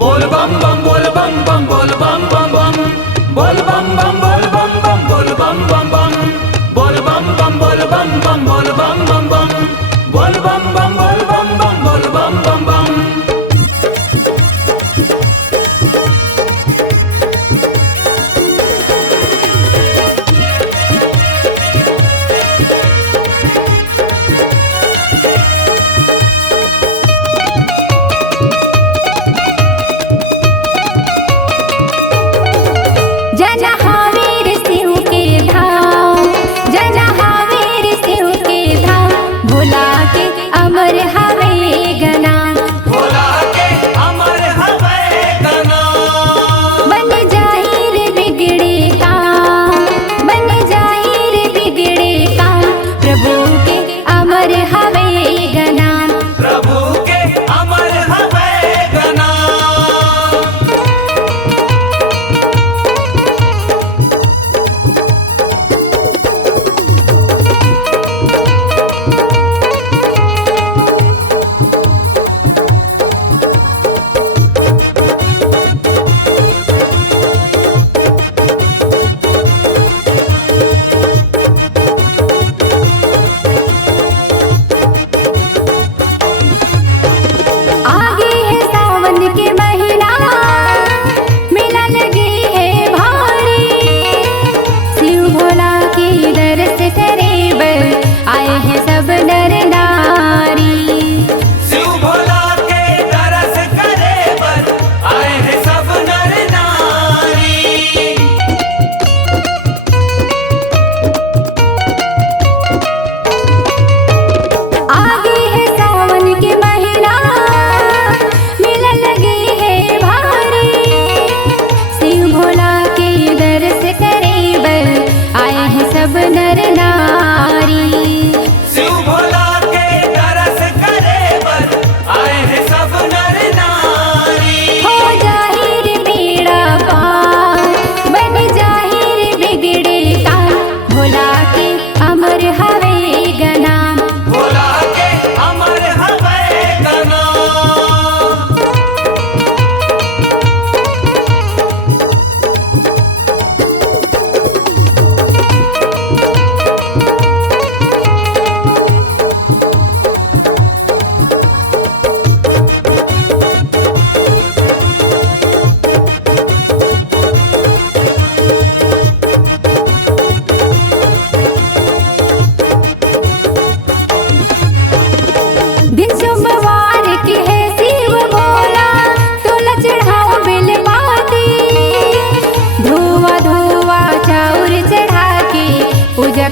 बोल बम बम बोल बम बम बोल बम बम बम बोल बम बम बोल बम बम बोल बम बम बम बोल बम बम बोल बम बम बोल बम बम बम बोल बम बम बोल बम बम बोल बम बम बम।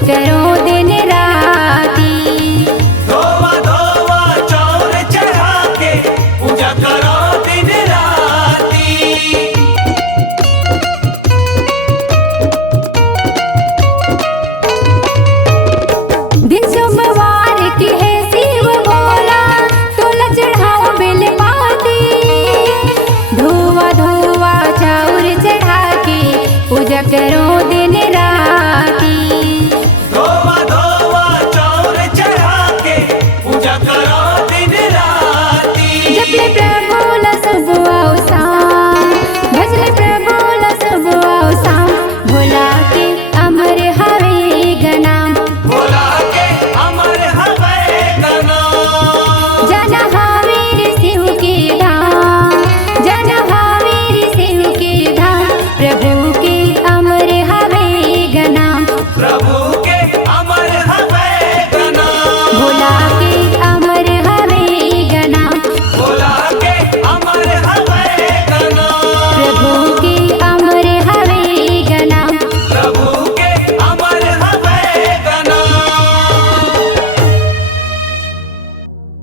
करो दिन राती धोवा धोवा चाउर चढ़ा के पूजा करो दिन राती। दिन सोमवार की है शिव भोला तोला चढ़ाओ बेल पाती धोवा धोवा चाउर चढ़ा के पूजा करो